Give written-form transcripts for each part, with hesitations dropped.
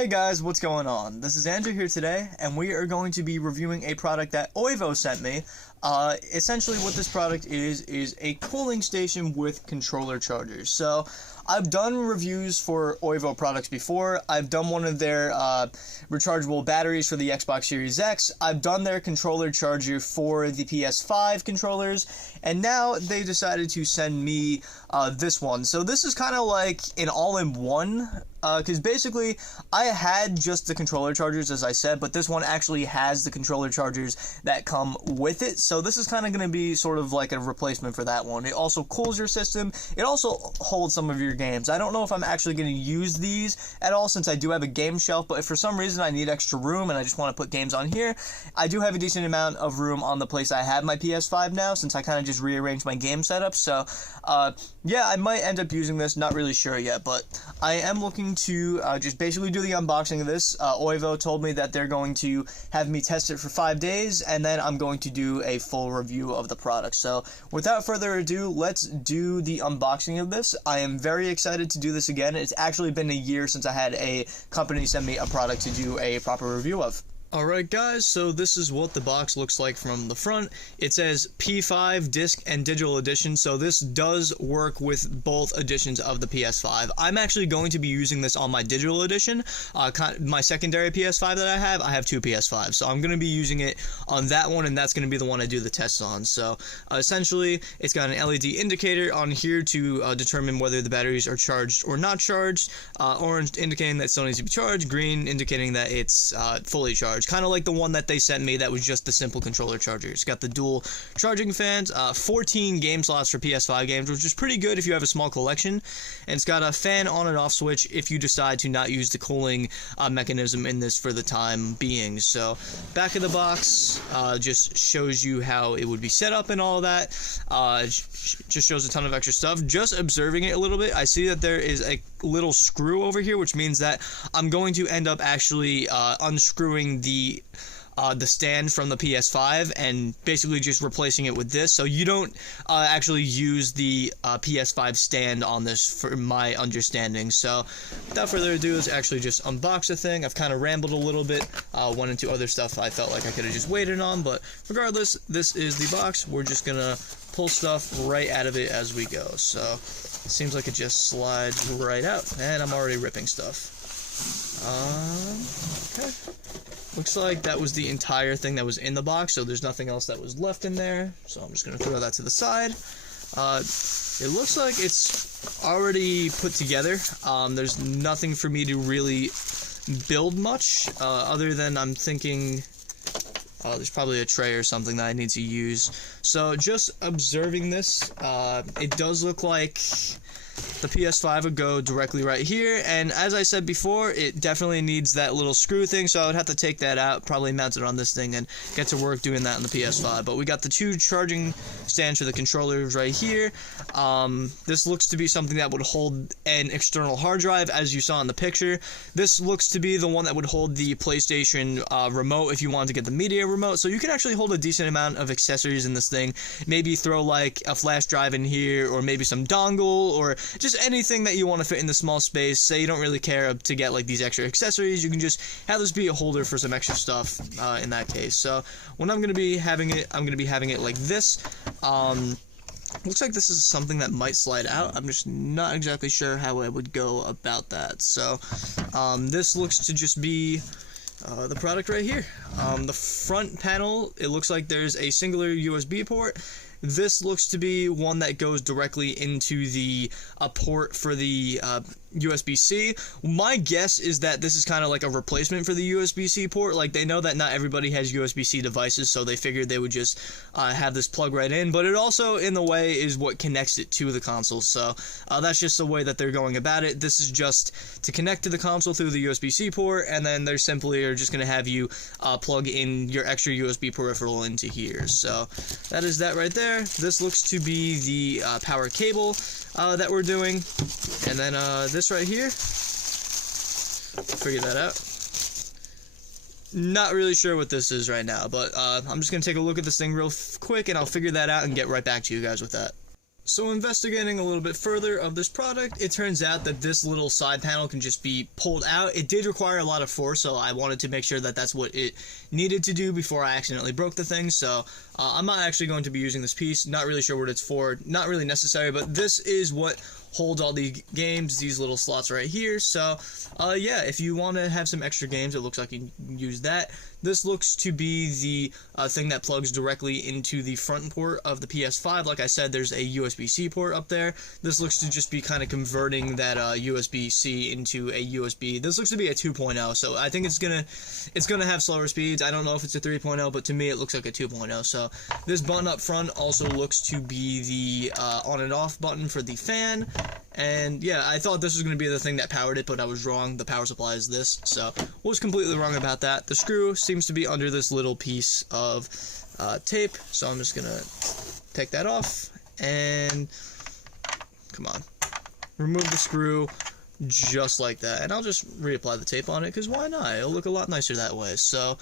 Hey guys, what's going on? This is Andrew here today, and we are going to be reviewing a product that Oivo sent me. Essentially what this product is a cooling station with controller chargers. So, I've done reviews for Oivo products before. I've done one of their rechargeable batteries for the Xbox Series X. I've done their controller charger for the PS5 controllers, and now they decided to send me this one. So this is kind of like an all-in-one, because basically I had just the controller chargers, as I said, but this one actually has the controller chargers that come with it. So this is kind of going to be sort of like a replacement for that one. It also cools your system. It also holds some of your games. I don't know if I'm actually going to use these at all, since I do have a game shelf, but if for some reason I need extra room and I just want to put games on here, I do have a decent amount of room on the place I have my PS5 now, since I kind of just rearranged my game setup. So yeah, I might end up using this, not really sure yet, but I am looking to just basically do the unboxing of this. Oivo told me that they're going to have me test it for 5 days, and then I'm going to do a full review of the product. So without further ado, let's do the unboxing of this. I am very excited to do this again. It's actually been a year since I had a company send me a product to do a proper review of. Alright guys, so this is what the box looks like from the front. It says P5 disc and digital edition, so this does work with both editions of the PS5. I'm actually going to be using this on my digital edition. My secondary PS5 that I have two PS5s, so I'm going to be using it on that one, and that's going to be the one I do the tests on. So essentially, it's got an LED indicator on here to determine whether the batteries are charged or not charged. Orange indicating that it still needs to be charged, green indicating that it's fully charged. Kind of like the one that they sent me that was just the simple controller charger. It's got the dual charging fans, 14 game slots for PS5 games, which is pretty good if you have a small collection, and it's got a fan on and off switch if you decide to not use the cooling mechanism in this for the time being. So back of the box just shows you how it would be set up and all of that. Just shows a ton of extra stuff. Just observing it a little bit, I see that there is a little screw over here, which means that I'm going to end up actually unscrewing the stand from the PS5 and basically just replacing it with this, so you don't actually use the PS5 stand on this, for my understanding. So without further ado, let's actually just unbox the thing. I've kind of rambled a little bit, went into other stuff I felt like I could have just waited on, but regardless, this is the box. We're just gonna pull stuff right out of it as we go. So it seems like it just slides right out, and I'm already ripping stuff. Okay. Looks like that was the entire thing that was in the box, so there's nothing else that was left in there, so I'm just going to throw that to the side. It looks like it's already put together. There's nothing for me to really build much, other than I'm thinking there's probably a tray or something that I need to use. So just observing this, it does look like the PS5 would go directly right here, and as I said before, it definitely needs that little screw thing, so I would have to take that out, probably mount it on this thing, and get to work doing that on the PS5. But we got the two charging stands for the controllers right here. This looks to be something that would hold an external hard drive, as you saw in the picture. This looks to be the one that would hold the PlayStation remote if you wanted to get the media remote, so you can actually hold a decent amount of accessories in this thing. Maybe throw like a flash drive in here, or maybe some dongle, or just anything that you want to fit in the small space. Say you don't really care to get like these extra accessories, you can just have this be a holder for some extra stuff in that case. So when I'm going to be having it, I'm going to be having it like this. Looks like this is something that might slide out. I'm just not exactly sure how I would go about that. So this looks to just be the product right here. The front panel, it looks like there's a singular USB port. This looks to be one that goes directly into the port for the USB-C. My guess is that this is kind of like a replacement for the USB-C port. Like, they know that not everybody has USB-C devices, so they figured they would just have this plug right in, but it also, in the way, is what connects it to the console. So that's just the way that they're going about it. This is just to connect to the console through the USB-C port, and then they're simply are just going to have you plug in your extra USB peripheral into here. So that is that right there. This looks to be the power cable that we're doing, and then this right here, figure that out. Not really sure what this is right now, but I'm just going to take a look at this thing real quick, and I'll figure that out and get right back to you guys with that. So investigating a little bit further of this product, it turns out that this little side panel can just be pulled out. It did require a lot of force, so I wanted to make sure that that's what it needed to do before I accidentally broke the thing. So I'm not actually going to be using this piece. Not really sure what it's for. Not really necessary, but this is what holds all the games, these little slots right here. So yeah, if you want to have some extra games, it looks like you can use that. This looks to be the thing that plugs directly into the front port of the PS5. Like I said, there's a USB-C port up there. This looks to just be kind of converting that USB-C into a USB. This looks to be a 2.0, so I think it's gonna have slower speeds. I don't know if it's a 3.0, but to me it looks like a 2.0. So this button up front also looks to be the on and off button for the fan. And yeah, I thought this was going to be the thing that powered it, but I was wrong. The power supply is this, so was completely wrong about that. The screw seems to be under this little piece of tape, so I'm just going to take that off and, come on, remove the screw just like that, and I'll just reapply the tape on it, because why not? It'll look a lot nicer that way. So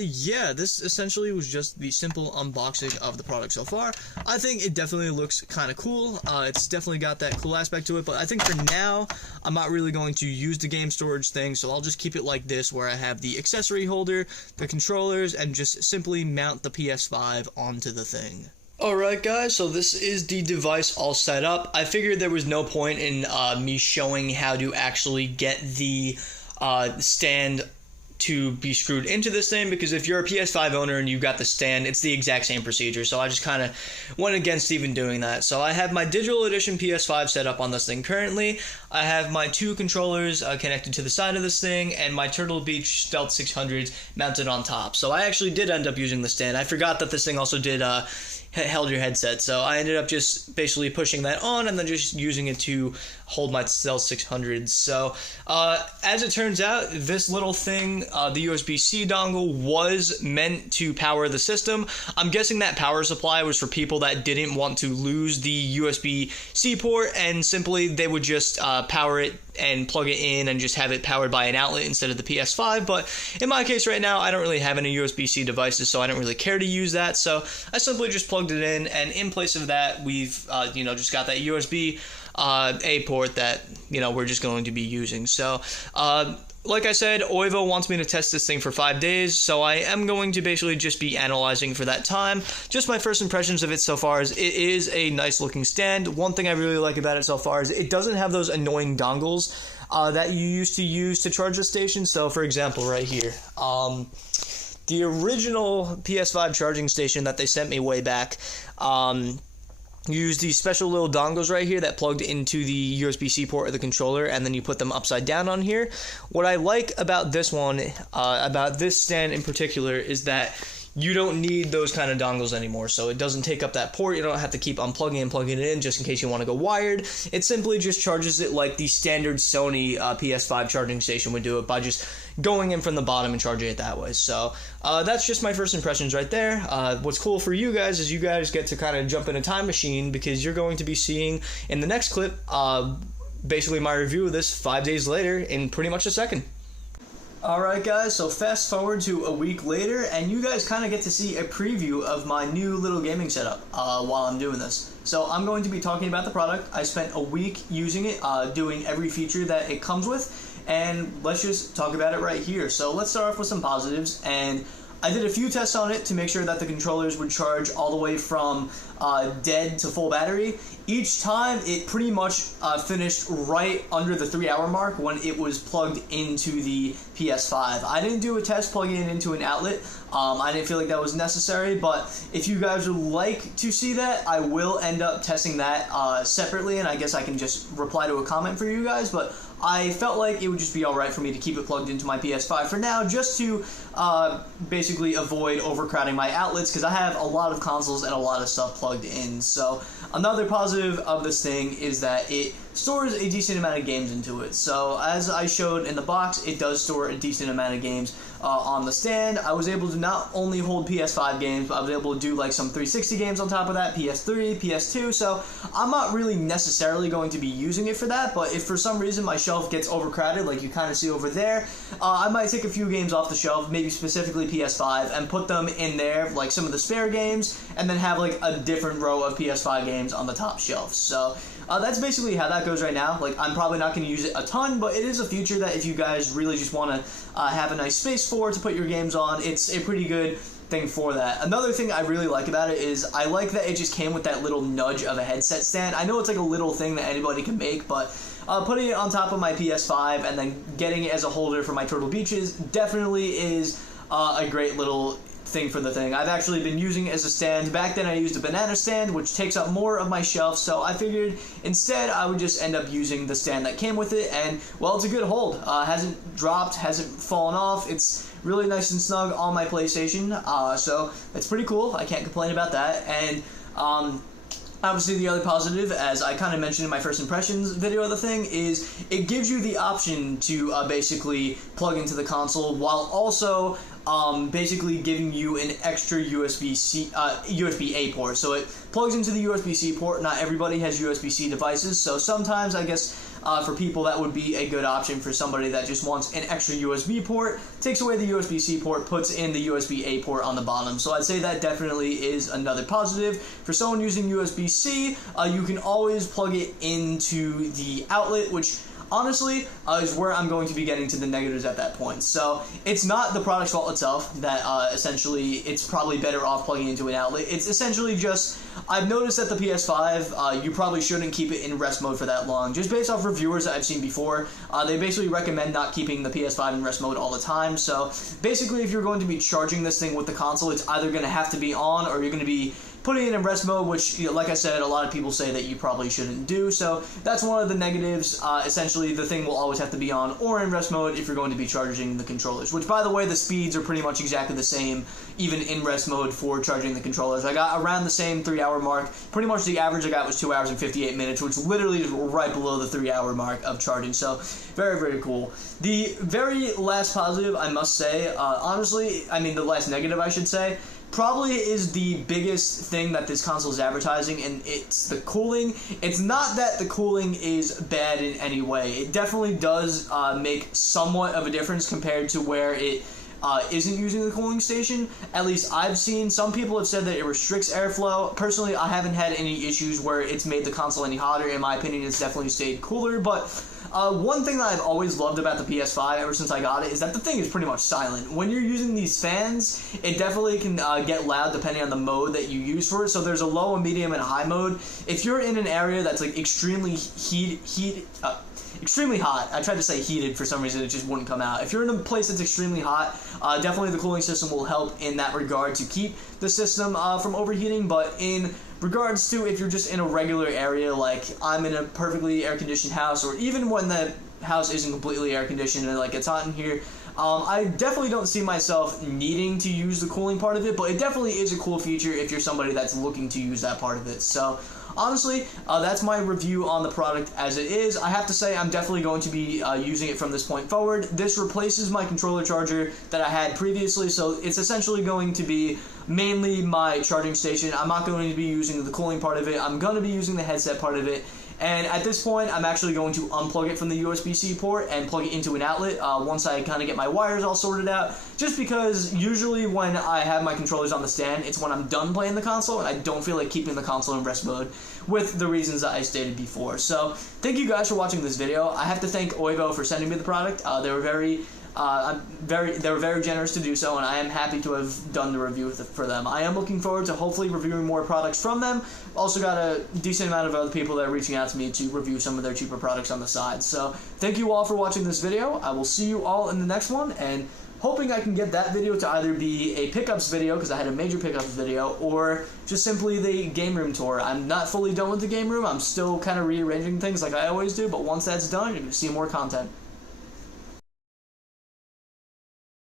yeah, this essentially was just the simple unboxing of the product so far. I think it definitely looks kind of cool. It's definitely got that cool aspect to it, but I think for now I'm not really going to use the game storage thing, so I'll just keep it like this, where I have the accessory holder, the controllers, and just simply mount the PS5 onto the thing. Alright guys, so this is the device all set up. I figured there was no point in me showing how to actually get the stand to be screwed into this thing, because if you're a PS5 owner and you've got the stand, it's the exact same procedure, so I just kind of went against even doing that. So I have my digital edition PS5 set up on this thing currently. I have my two controllers connected to the side of this thing, and my Turtle Beach Stealth 600s mounted on top. So I actually did end up using the stand. I forgot that this thing also did held your headset, so I ended up just basically pushing that on and then just using it to hold my Stealth 600s. So as it turns out, this little thing, the USB-C dongle, was meant to power the system. I'm guessing that power supply was for people that didn't want to lose the USB-C port, and simply they would just power it and plug it in and just have it powered by an outlet instead of the PS5. But in my case right now, I don't really have any USB-C devices, so I don't really care to use that. So I simply just plugged it in, and in place of that, we've just got that USB A port that we're just going to be using. So like I said, Oivo wants me to test this thing for 5 days, so I am going to basically just be analyzing for that time. Just my first impressions of it so far is it is a nice looking stand. One thing I really like about it so far is it doesn't have those annoying dongles that you used to use to charge the station. So for example, right here, the original PS5 charging station that they sent me way back, use these special little dongles right here that plugged into the USB-C port of the controller, and then you put them upside down on here. What I like about this one, about this stand in particular, is that you don't need those kind of dongles anymore, so it doesn't take up that port. You don't have to keep unplugging and plugging it in just in case you want to go wired. It simply just charges it like the standard Sony PS5 charging station would do it, by just going in from the bottom and charging it that way. So that's just my first impressions right there. What's cool for you guys is you guys get to kind of jump in a time machine, because you're going to be seeing in the next clip basically my review of this 5 days later in pretty much a second. Alright guys, so fast forward to a week later, and you guys kind of get to see a preview of my new little gaming setup while I'm doing this. So I'm going to be talking about the product. I spent a week using it, doing every feature that it comes with, and let's just talk about it right here. So let's start off with some positives, and I did a few tests on it to make sure that the controllers would charge all the way from dead to full battery. Each time it pretty much finished right under the 3-hour mark when it was plugged into the PS5. I didn't do a test plugging it into an outlet. I didn't feel like that was necessary, but if you guys would like to see that, I will end up testing that separately, and I guess I can just reply to a comment for you guys, but I felt like it would just be alright for me to keep it plugged into my PS5 for now, just to basically avoid overcrowding my outlets, because I have a lot of consoles and a lot of stuff plugged in. So another positive of this thing is that it stores a decent amount of games into it. So as I showed in the box, it does store a decent amount of games on the stand. I was able to not only hold PS5 games, but I was able to do like some 360 games on top of that, PS3, PS2, so I'm not really necessarily going to be using it for that, but if for some reason my shelf gets overcrowded, like you kind of see over there, I might take a few games off the shelf, maybe specifically PS5, and put them in there, like some of the spare games, and then have like a different row of PS5 games on the top shelf. So that's basically how that goes right now. Like, I'm probably not going to use it a ton, but it is a feature that if you guys really just want to have a nice space for to put your games on, it's a pretty good thing for that. Another thing I really like about it is I like that it just came with that little nudge of a headset stand. I know it's like a little thing that anybody can make, but putting it on top of my PS5 and then getting it as a holder for my Turtle Beaches definitely is a great little thing for the thing. I've actually been using it as a stand. Back then I used a banana stand, which takes up more of my shelf, so I figured instead I would just end up using the stand that came with it, and well, it's a good hold. Hasn't dropped, hasn't fallen off. It's really nice and snug on my PlayStation, so it's pretty cool. I can't complain about that. And obviously, the other positive, as I kind of mentioned in my first impressions video of the thing, is it gives you the option to basically plug into the console while also basically giving you an extra USB-A port. So it plugs into the USB-C port. Not everybody has USB-C devices, so sometimes I guess for people that would be a good option for somebody that just wants an extra USB port. Takes away the USB-C port, puts in the USB-A port on the bottom. So I'd say that definitely is another positive. For someone using USB-C, you can always plug it into the outlet, which honestly is where I'm going to be getting to the negatives at that point. So it's not the product's fault itself that essentially it's probably better off plugging into an outlet. It's essentially just, I've noticed that the PS5, you probably shouldn't keep it in rest mode for that long. Just based off reviewers that I've seen before, they basically recommend not keeping the PS5 in rest mode all the time. So basically, if you're going to be charging this thing with the console, it's either going to have to be on or you're going to be putting it in rest mode, which, like I said, a lot of people say that you probably shouldn't do. So that's one of the negatives. Essentially, the thing will always have to be on or in rest mode if you're going to be charging the controllers, which, by the way, the speeds are pretty much exactly the same, even in rest mode for charging the controllers. I got around the same 3-hour mark. Pretty much the average I got was 2 hours and 58 minutes, which literally is right below the 3-hour mark of charging. So very, very cool. The very last positive, I must say, honestly, I mean the last negative, I should say, probably is the biggest thing that this console is advertising, and it's the cooling. It's not that the cooling is bad in any way. It definitely does make somewhat of a difference compared to where it isn't using the cooling station. At least I've seen some people have said that it restricts airflow. Personally, I haven't had any issues where it's made the console any hotter. In my opinion, it's definitely stayed cooler, but one thing that I've always loved about the PS5 ever since I got it is that the thing is pretty much silent. When you're using these fans, it definitely can get loud depending on the mode that you use for it. So there's a low, a medium, and a high mode. If you're in an area that's like extremely extremely hot. I tried to say heated for some reason, it just wouldn't come out. If you're in a place that's extremely hot, definitely the cooling system will help in that regard to keep the system from overheating. But in regards to if you're just in a regular area, like I'm in a perfectly air-conditioned house, or even when the house isn't completely air-conditioned and like it's hot in here, I definitely don't see myself needing to use the cooling part of it, but it definitely is a cool feature if you're somebody that's looking to use that part of it. So honestly, that's my review on the product as it is. I have to say I'm definitely going to be using it from this point forward. This replaces my controller charger that I had previously, so it's essentially going to be mainly my charging station. I'm not going to be using the cooling part of it. I'm going to be using the headset part of it. And at this point, I'm actually going to unplug it from the USB-C port and plug it into an outlet once I kind of get my wires all sorted out. Just because usually when I have my controllers on the stand, it's when I'm done playing the console, and I don't feel like keeping the console in rest mode with the reasons that I stated before. So thank you guys for watching this video. I have to thank Oivo for sending me the product. They were very generous to do so, and I am happy to have done the review for them. I am looking forward to hopefully reviewing more products from them. Also got a decent amount of other people that are reaching out to me to review some of their cheaper products on the side. So thank you all for watching this video. I will see you all in the next one, and hoping I can get that video to either be a pickups video, because I had a major pickups video, or just simply the game room tour. I'm not fully done with the game room. I'm still kind of rearranging things like I always do, but once that's done, you're going to see more content.